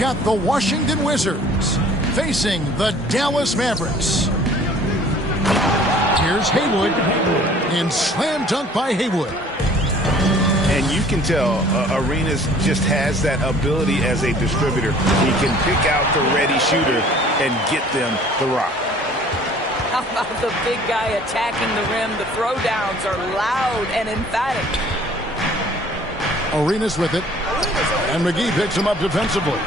got the Washington Wizards facing the Dallas Mavericks. Here's Haywood, and slam dunk by Haywood. And you can tell Arenas just has that ability as a distributor. He can pick out the ready shooter and get them the rock. How about the big guy attacking the rim? The throwdowns are loud and emphatic. Arenas with it, and McGee picks him up defensively.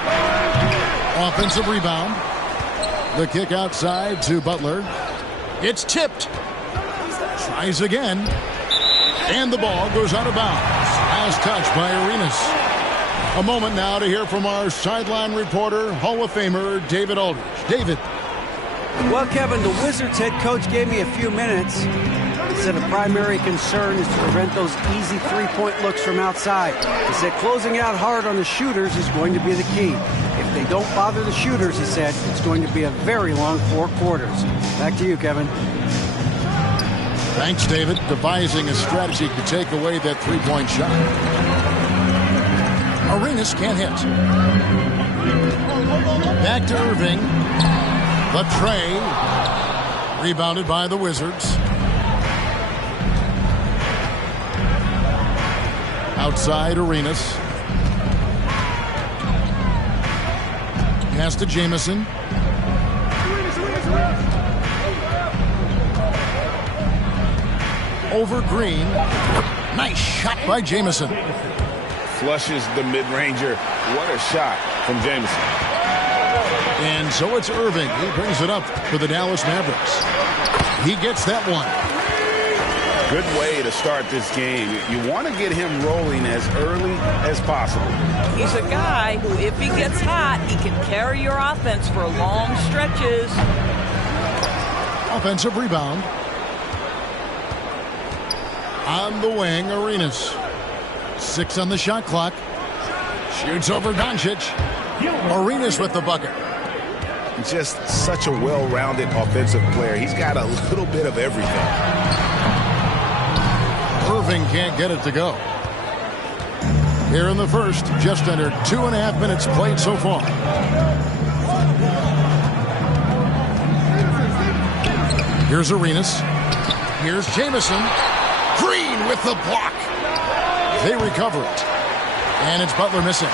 Offensive rebound. The kick outside to Butler. It's tipped. Tries again. And the ball goes out of bounds. As touched by Arenas. A moment now to hear from our sideline reporter, Hall of Famer David Aldridge. David. Well, Kevin, the Wizards head coach gave me a few minutes. He said a primary concern is to prevent those easy three-point looks from outside. He said closing out hard on the shooters is going to be the key. If they don't bother the shooters, he said, it's going to be a very long 4 quarters. Back to you, Kevin. Thanks, David. Devising a strategy to take away that three-point shot. Arenas can't hit. Back to Irving. The tray. Rebounded by the Wizards. Outside Arenas. Pass to Jamison. Over Green. Nice shot by Jamison. Flushes the mid-ranger. What a shot from Jamison. And so it's Irving. He brings it up for the Dallas Mavericks. He gets that one. Good way to start this game. You want to get him rolling as early as possible. He's a guy who, if he gets hot, he can carry your offense for long stretches. Offensive rebound. On the wing, Arenas. 6 on the shot clock. Shoots over Doncic. Arenas with the bucket. Just such a well-rounded offensive player. He's got a little bit of everything. Irving can't get it to go. Here in the first, just under 2.5 minutes played so far. Here's Arenas. Here's Jamison. Green with the block. They recover it. And it's Butler missing.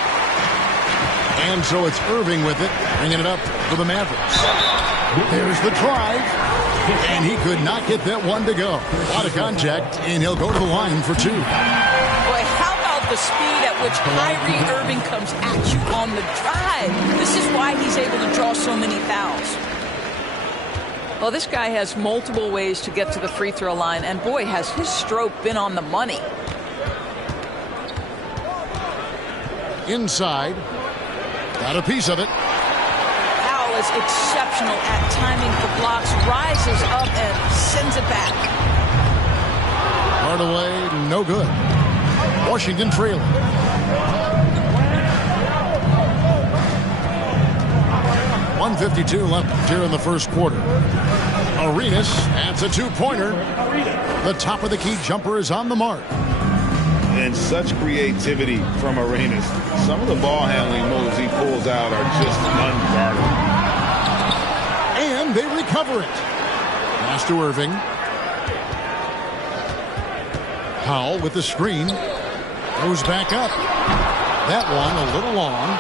And so it's Irving with it, bringing it up for the Mavericks. There's the drive. And he could not get that one to go. A lot of contact, and he'll go to the line for 2. Boy, how about the speed at which Kyrie Irving comes at you on the drive? This is why he's able to draw so many fouls. Well, this guy has multiple ways to get to the free throw line, and boy, has his stroke been on the money. Inside. Got a piece of it. Powell is exceptional at timing the blocks, rises up and sends it back. Hardaway, no good. Washington trailing. .152 left here in the first quarter. Arenas adds a 2-pointer. The top of the key jumper is on the mark. And such creativity from Arenas. Some of the ball handling moves he pulls out are just unguardable. And they recover it. Pass to Irving. Powell with the screen. Goes back up. That one a little long.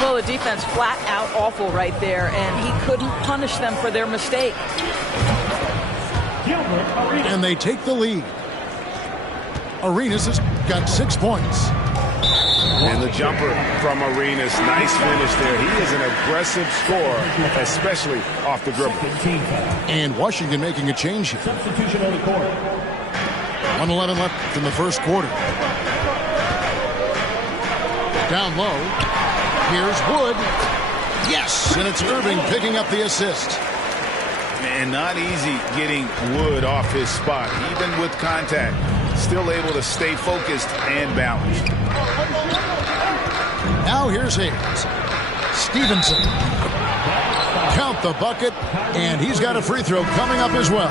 Well, the defense flat out awful right there, and he couldn't punish them for their mistake. And they take the lead. Arenas has got 6 points. And the jumper from Arenas. Nice finish there. He is an aggressive scorer, especially off the dribble. And Washington making a change here. Substitution on the court. 1:11 left in the first quarter. Down low. Here's Wood. Yes, and it's Irving picking up the assist. And not easy getting Wood off his spot, even with contact. Still able to stay focused and balanced. Now here's Hayes. Stevenson. Count the bucket, and he's got a free throw coming up as well.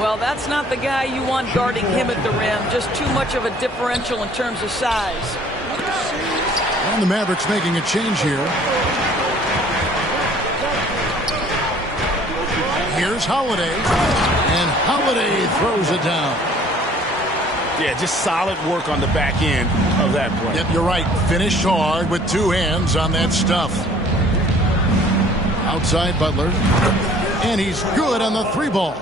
Well, that's not the guy you want guarding him at the rim. Just too much of a differential in terms of size. And the Mavericks making a change here. Here's Holiday. And Holiday throws it down. Yeah, just solid work on the back end of that play. Yep, you're right. Finished hard with two hands on that stuff. Outside Butler. And he's good on the three ball.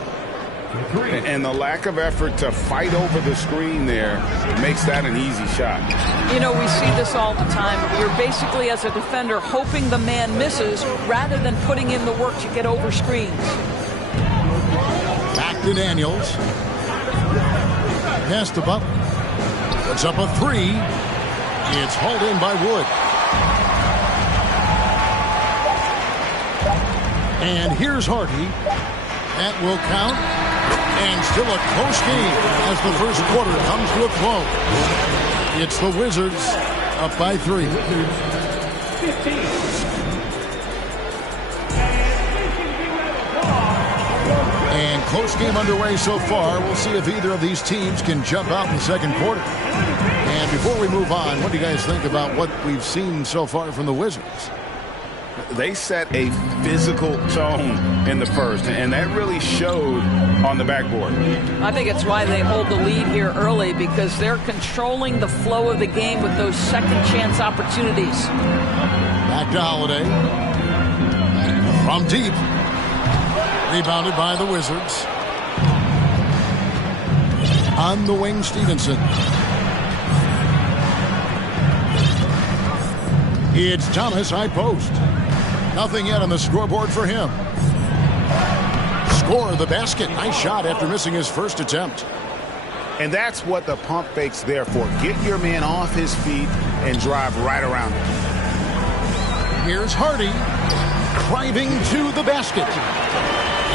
And the lack of effort to fight over the screen there makes that an easy shot. You know, we see this all the time. You're basically, as a defender, hoping the man misses rather than putting in the work to get over screens. Back to Daniels. Pass to Butler. Puts up a three. It's hauled in by Wood. And here's Hardy. That will count. And still a close game as the first quarter comes to a close. It's the Wizards up by 3. And close game underway so far. We'll see if either of these teams can jump out in the second quarter. And before we move on, what do you guys think about what we've seen so far from the Wizards? They set a physical tone in the first, and that really showed on the backboard. I think it's why they hold the lead here early, because they're controlling the flow of the game with those second chance opportunities. Back to Holiday. From deep. Rebounded by the Wizards. On the wing, Stevenson. It's Thomas, high post. Nothing yet on the scoreboard for him. Score the basket. Nice shot after missing his first attempt. And that's what the pump fake's there for. Get your man off his feet and drive right around him. Here's Hardy. Driving to the basket.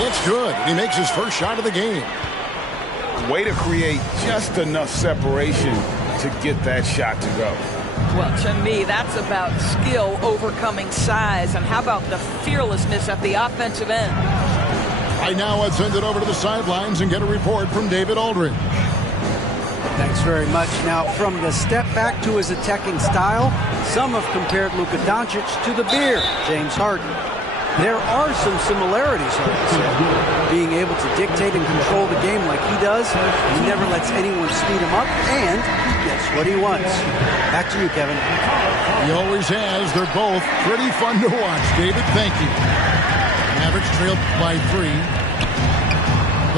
It's good. He makes his first shot of the game. Way to create just enough separation to get that shot to go. Well, to me, that's about skill overcoming size. And how about the fearlessness at the offensive end? Right now, let's send it over to the sidelines and get a report from David Aldridge. Thanks very much. Now, from the step back to his attacking style, some have compared Luka Doncic to the bear, James Harden. There are some similarities, Harden said. Being able to dictate and control the game like he does, he never lets anyone speed him up, and he gets what he wants. Back to you, Kevin. He always has. They're both pretty fun to watch. David, thank you. Mavericks trailed by 3.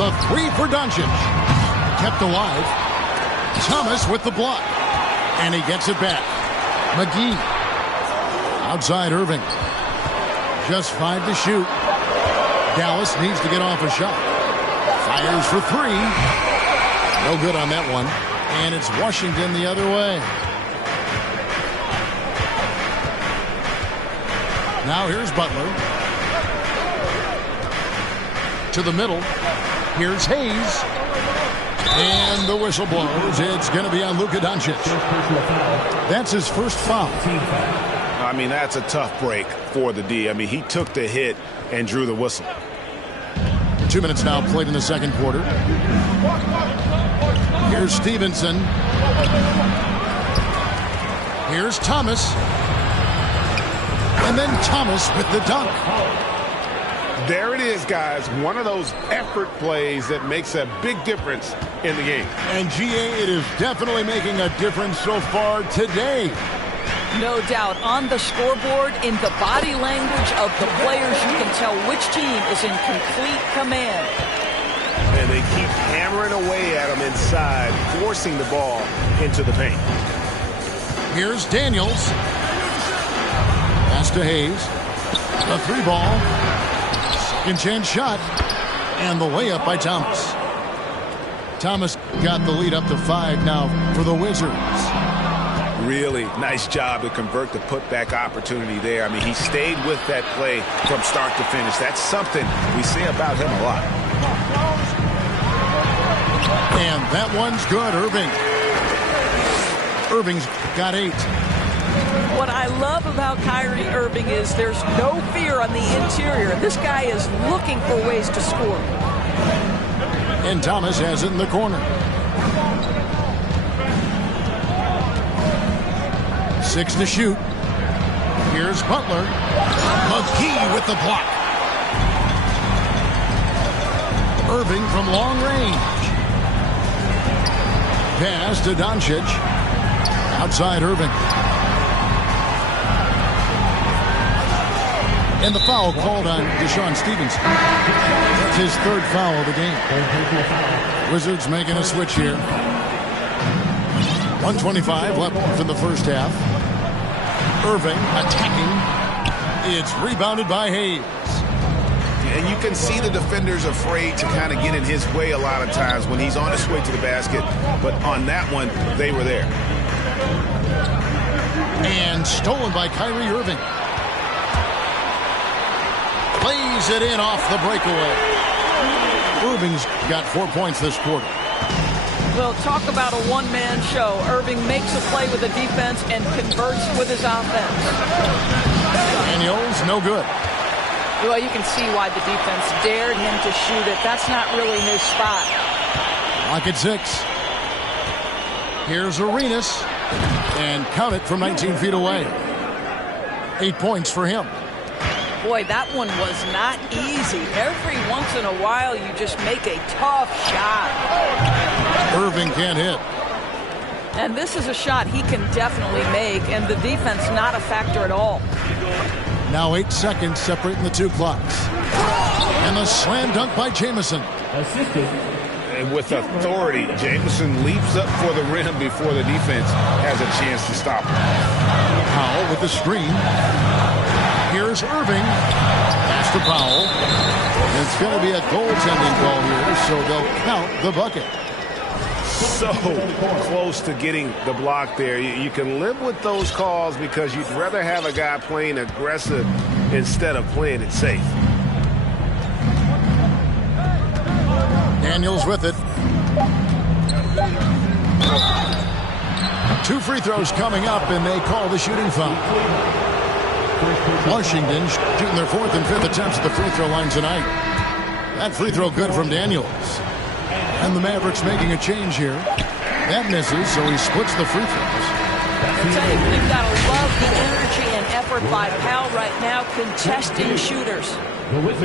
The three for Doncic. Kept alive. Thomas with the block. And he gets it back. McGee. Outside Irving. Just 5 to shoot. Dallas needs to get off a shot. Fires for 3. No good on that one. And it's Washington the other way. Now here's Butler. To the middle. Here's Hayes. And the whistle blows. It's going to be on Luka Doncic. That's his first foul. I mean, that's a tough break for the D. I mean, he took the hit and drew the whistle. 2 minutes now played in the second quarter. Here's Stevenson. Here's Thomas. And then Thomas with the dunk. There it is, guys. One of those effort plays that makes a big difference in the game. And GA, it is definitely making a difference so far today. No doubt. On the scoreboard, in the body language of the players, you can tell which team is in complete command. And they keep hammering away at him inside, forcing the ball into the paint. Here's Daniels. Pass to Hayes. A 3-ball. Second chance shot. And the layup by Thomas. Thomas got the lead up to 5 now for the Wizards. Really nice job to convert the putback opportunity there. I mean, he stayed with that play from start to finish. That's something we say about him a lot. And that one's good, Irving. Irving's got 8. What I love about Kyrie Irving is there's no fear on the interior. This guy is looking for ways to score. And Thomas has it in the corner. 6 to shoot. Here's Butler. McGee with the block. Irving from long range. Pass to Doncic. Outside Irving. And the foul called on Deshaun Stevenson. That's his third foul of the game. Wizards making a switch here. 1:25 left in the first half. Irving attacking. It's rebounded by Hayes. And you can see the defenders afraid to kind of get in his way a lot of times when he's on his way to the basket. But on that one, they were there. And stolen by Kyrie Irving. Plays it in off the breakaway. Irving's got 4 points this quarter. Well, talk about a one-man show. Irving makes a play with the defense and converts with his offense. Daniels, no good. Well, you can see why the defense dared him to shoot it. That's not really his spot. Lock at 6. Here's Arenas. And count it from 19 feet away. 8 points for him. Boy, that one was not easy. Every once in a while, you just make a tough shot. Irving can't hit. And this is a shot he can definitely make, and the defense not a factor at all. Now 8 seconds separating the two clocks. And the slam dunk by Jamison. And with authority, Jamison leaps up for the rim before the defense has a chance to stop him. Powell with the screen. Here's Irving. Pass to Powell. It's going to be a goaltending call here, so they'll count the bucket. So close to getting the block there. You can live with those calls because you'd rather have a guy playing aggressive instead of playing it safe. Daniels with it. 2 free throws coming up, and they call the shooting foul. Washington shooting their 4th and 5th attempts at the free throw line tonight. That free throw good from Daniels. And the Mavericks making a change here. That misses, so he splits the free throws. I tell you, you've got to love the energy and effort by Powell right now contesting shooters.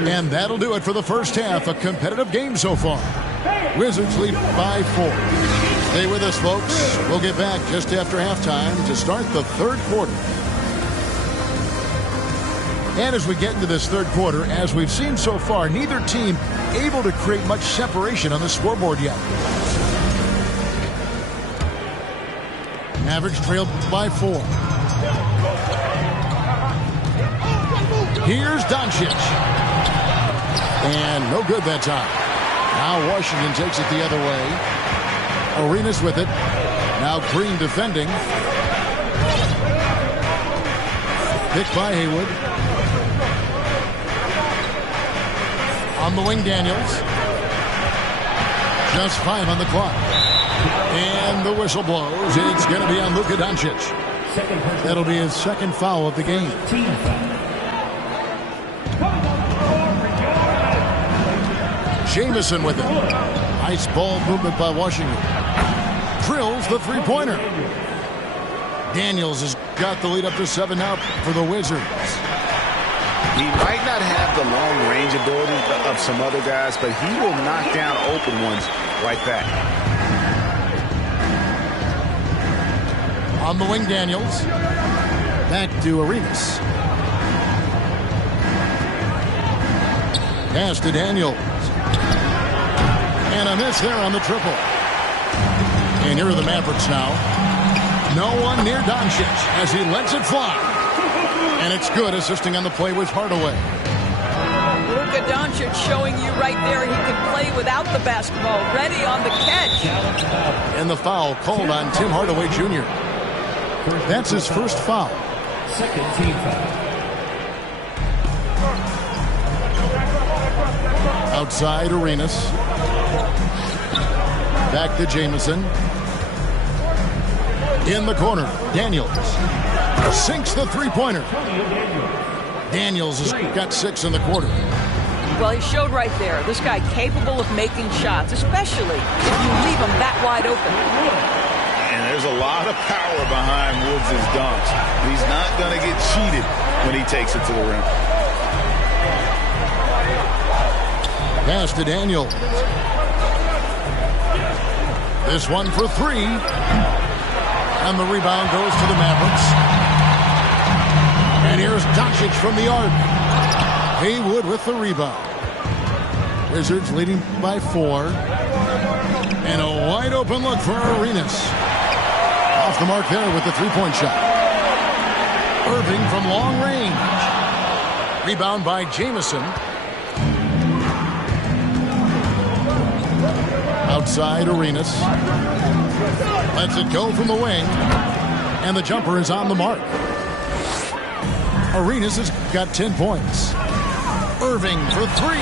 And that'll do it for the first half. A competitive game so far. Wizards lead by 4. Stay with us, folks. We'll get back just after halftime to start the third quarter. And as we get into this third quarter, as we've seen so far, neither team able to create much separation on the scoreboard yet. Mavericks trailed by 4. Here's Doncic. And no good that time. Now Washington takes it the other way. Arenas with it. Now Green defending. Picked by Haywood. On the wing, Daniels. Just 5 on the clock. And the whistle blows. It's going to be on Luka Doncic. That'll be his second foul of the game. Jamison with it. Nice ball movement by Washington. Drills the three-pointer. Daniels has got the lead up to 7 now for the Wizards. He might not have the long range ability of some other guys, but he will knock down open ones like that. On the wing, Daniels. Back to Arenas. Pass to Daniels. And a miss there on the triple. And here are the Mavericks now. No one near Doncic as he lets it fly. And it's good. Assisting on the play was Hardaway. Luka Doncic showing you right there he can play without the basketball. Ready on the catch. And the foul called on Tim Hardaway Jr. That's his first foul. Second team foul. Outside Arenas. Back to Jamison. In the corner, Daniels sinks the three-pointer. Daniels has got 6 in the quarter. Well, he showed right there. This guy capable of making shots, especially if you leave him that wide open. And There's a lot of power behind Woods' dunks. He's not going to get cheated when he takes it to the rim. Pass to Daniel. This one for three. And the rebound goes to the Mavericks. And here's Doncic from the arc. Haywood with the rebound. Wizards leading by 4. And a wide open look for Arenas. Off the mark there with the three-point shot. Irving from long range. Rebound by Jamison. Outside Arenas. Lets it go from the wing. And the jumper is on the mark. Arenas has got 10 points. Irving for 3.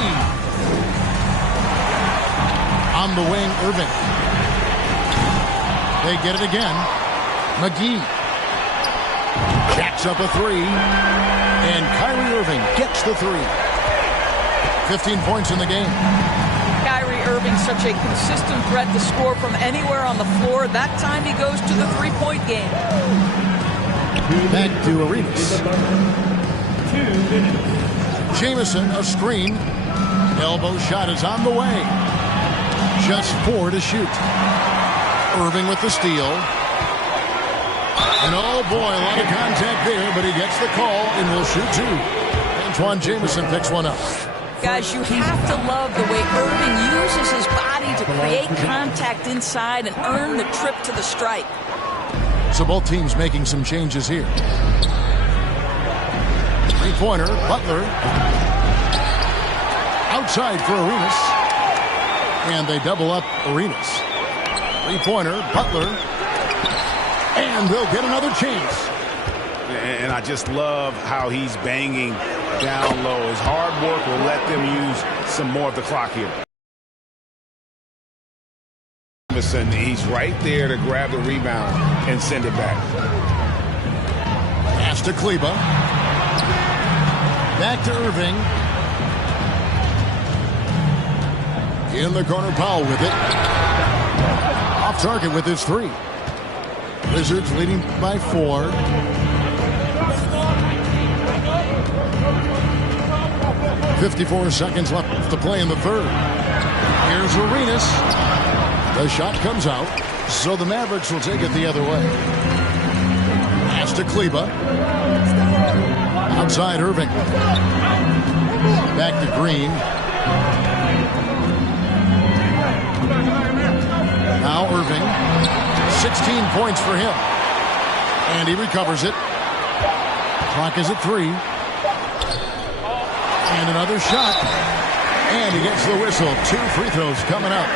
On the wing, Irving. They get it again. McGee. Jacks up a 3. And Kyrie Irving gets the 3. 15 points in the game. Kyrie Irving, such a consistent threat to score from anywhere on the floor. That time he goes to the three-point game. Back to Arenas. Jamison, a screen. Elbow shot is on the way. Just 4 to shoot. Irving with the steal. And oh boy, a lot of contact there, but he gets the call and will shoot 2. Antoine Jamison picks one up. Guys, you have to love the way Irving uses his body to create contact inside and earn the trip to the stripe. So both teams making some changes here. Three-pointer, Butler. Outside for Arenas. And they double up Arenas. Three-pointer, Butler. And they'll get another chance. And I just love how he's banging down low. His hard work will let them use some more of the clock here. He's right there to grab the rebound and send it back. Pass to Kleba. Back to Irving. In the corner, Powell with it. Off target with his 3. Wizards leading by 4. 54 seconds left to play in the third. Here's Arenas. The shot comes out, so the Mavericks will take it the other way. Pass to Kleba. Outside Irving. Back to Green. Now Irving. 16 points for him. And he recovers it. Clock is at 3. And another shot. And he gets the whistle. 2 free throws coming up.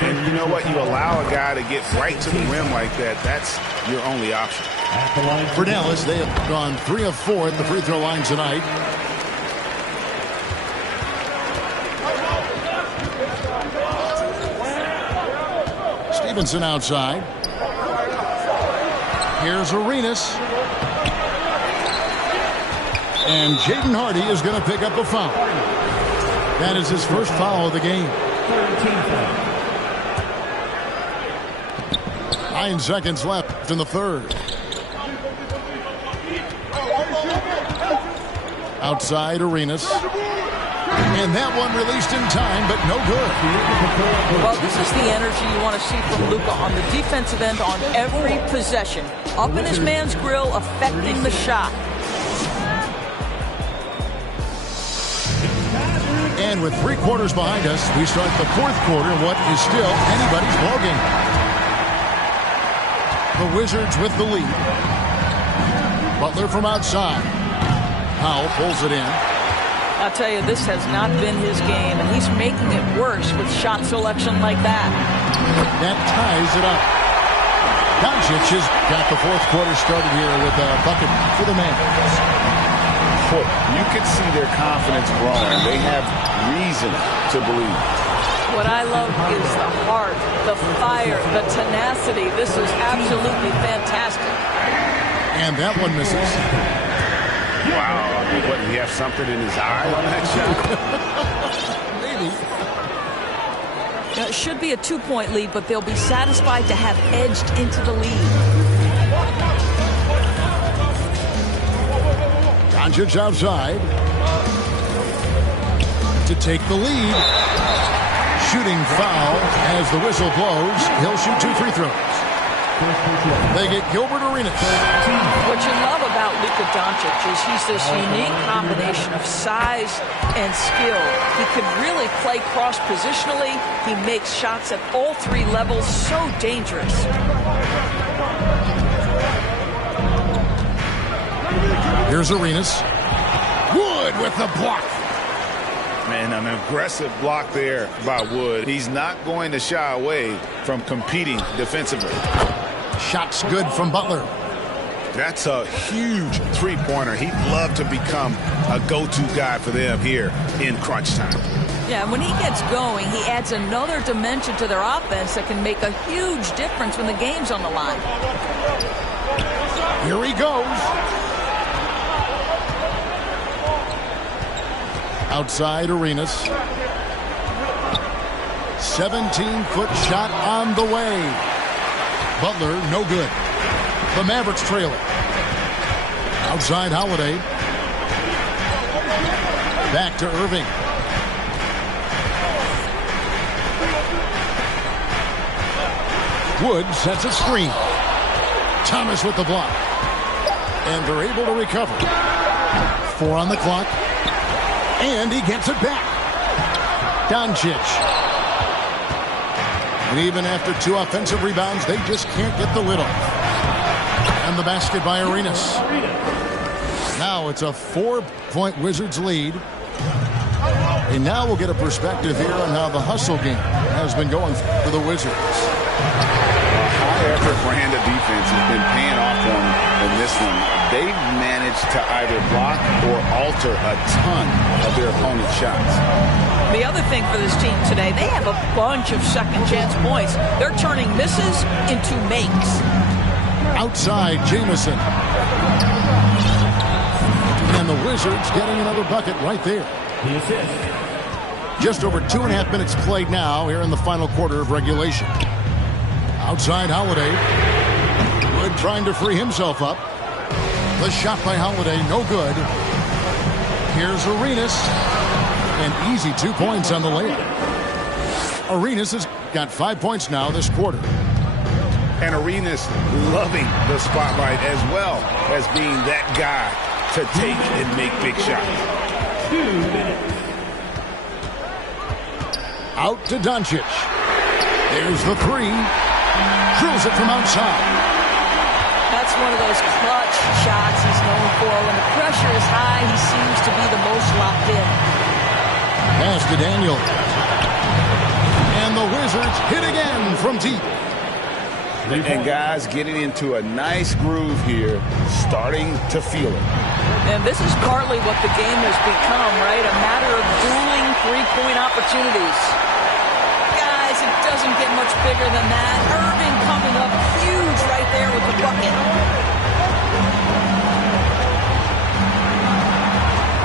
And you know what? You allow a guy to get right to the rim like that. That's your only option. For Dallas, they have gone 3 of 4 at the free throw line tonight. Stevenson outside. Here's Arenas. And Jaden Hardy is going to pick up a foul. That is his first foul of the game. 9 seconds left in the third. Outside Arenas. And that one released in time, but no good. Well, this is the energy you want to see from Luka on the defensive end on every possession. Up in his man's grill, affecting the shot. And with 3 quarters behind us, we start the fourth quarter in what is still anybody's ballgame. The Wizards with the lead. Butler from outside. Powell pulls it in. I'll tell you, this has not been his game, and he's making it worse with shot selection like that. That ties it up. Doncic has got the fourth quarter started here with a bucket for the Mavericks. You can see their confidence growing. They have reason to believe. What I love is the heart, the fire, the tenacity. This is absolutely fantastic. And that one misses. Wow. What, did he have something in his eye on that shot? Maybe. It should be a 2-point lead, but they'll be satisfied to have edged into the lead. Doncic outside to take the lead. Shooting foul as the whistle blows. He'll shoot 2 free throws. They get Gilbert Arenas. What you love about Luka Doncic is he's this unique combination of size and skill. He can really play cross-positionally. He makes shots at all 3 levels. So dangerous. Here's Arenas. Wood with the block. Man, an aggressive block there by Wood. He's not going to shy away from competing defensively. Shot's good from Butler. That's a huge three-pointer. He'd love to become a go-to guy for them here in crunch time. Yeah, when he gets going, he adds another dimension to their offense that can make a huge difference when the game's on the line. Here he goes. Outside Arenas. 17-foot shot on the way. Butler, no good. The Mavericks trail it. Outside Holiday. Back to Irving. Wood sets a screen. Thomas with the block. And they're able to recover. 4 on the clock. And he gets it back. Doncic. And even after 2 offensive rebounds, they just can't get the lid off. And the basket by Arenas. Now it's a 4-point Wizards lead. And now we'll get a perspective here on how the hustle game has been going for the Wizards. High effort brand of defense has been paying off for them in this one. They've managed to either block or alter a ton of their opponent's shots. The other thing for this team today, they have a bunch of second chance points. They're turning misses into makes. Outside Jamison. And the Wizards getting another bucket right there. The assist. Just over 2.5 minutes played now here in the final quarter of regulation. Outside Holiday. Wood trying to free himself up. The shot by Holiday, no good. Here's Arenas. And easy 2 points on the layup. Arenas has got 5 points now this quarter. And Arenas loving the spotlight as well as being that guy to take and make big shots. 2 minutes. Out to Doncic. There's the 3. Drills it from outside. That's one of those clutch shots he's known for. When the pressure is high, he seems to be the most locked in. Pass to Daniel. And the Wizards hit again from deep. And guys getting into a nice groove here, starting to feel it. And this is partly what the game has become, right? A matter of dueling three-point opportunities. Guys, it doesn't get much bigger than that. Irving coming up huge right there with the bucket.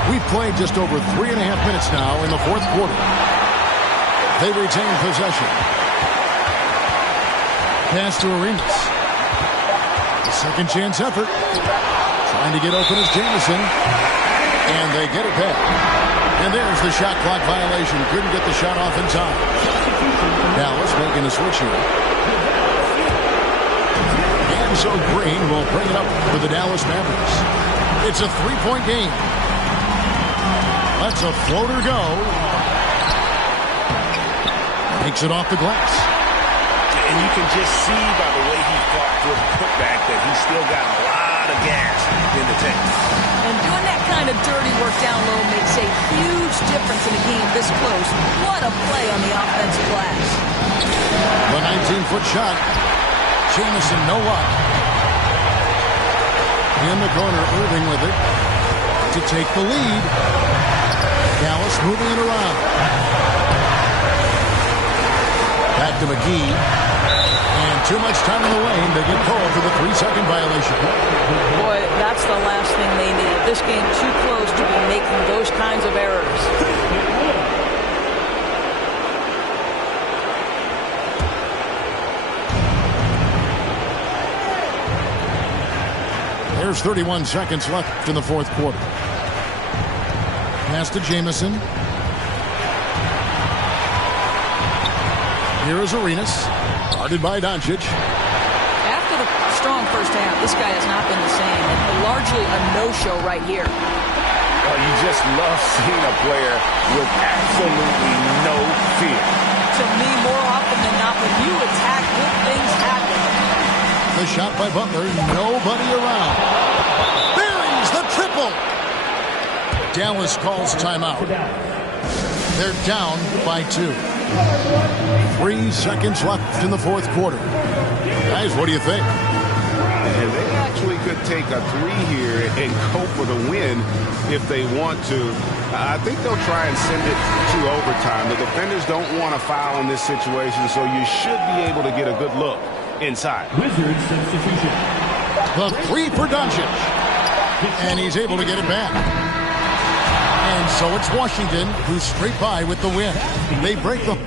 We've played just over 3.5 minutes now in the fourth quarter. They retain possession. Pass to Arenas. The second chance effort. Trying to get open is Jamison. And they get it back. And there's the shot clock violation. Couldn't get the shot off in time. Dallas making a switch here. And so Green will bring it up for the Dallas Mavericks. It's a 3-point game. Let's a floater go. Takes it off the glass. And you can just see by the way he fought for the putback that he's still got a lot of gas in the tank. And doing that kind of dirty work down low makes a huge difference in a game this close. What a play on the offensive glass. The 19-foot shot. Jamison, no luck. In the corner, Irving with it to take the lead. Dallas moving it around. Back to McGee. And too much time in the lane. They get called for the 3-second violation. Boy, that's the last thing they need. This game too close to be making those kinds of errors. There's 31 seconds left in the fourth quarter. Pass to Jamison. Here is Arenas. Guarded by Doncic. After the strong first half, this guy has not been the same. And largely a no-show right here. Oh, you just love seeing a player with absolutely no fear. To me, more often than not, when you attack, good things happen. The shot by Butler. Nobody around. Buries the triple. Dallas calls timeout. They're down by 2. 3 seconds left in the fourth quarter. Guys, what do you think? And they actually could take a 3 here and go for the win if they want to. I think they'll try and send it to overtime. The defenders don't want to foul in this situation, so you should be able to get a good look inside. Wizards substitution. The 3 for Doncic. And he's able to get it back. And so it's Washington who scrape by with the win. They break the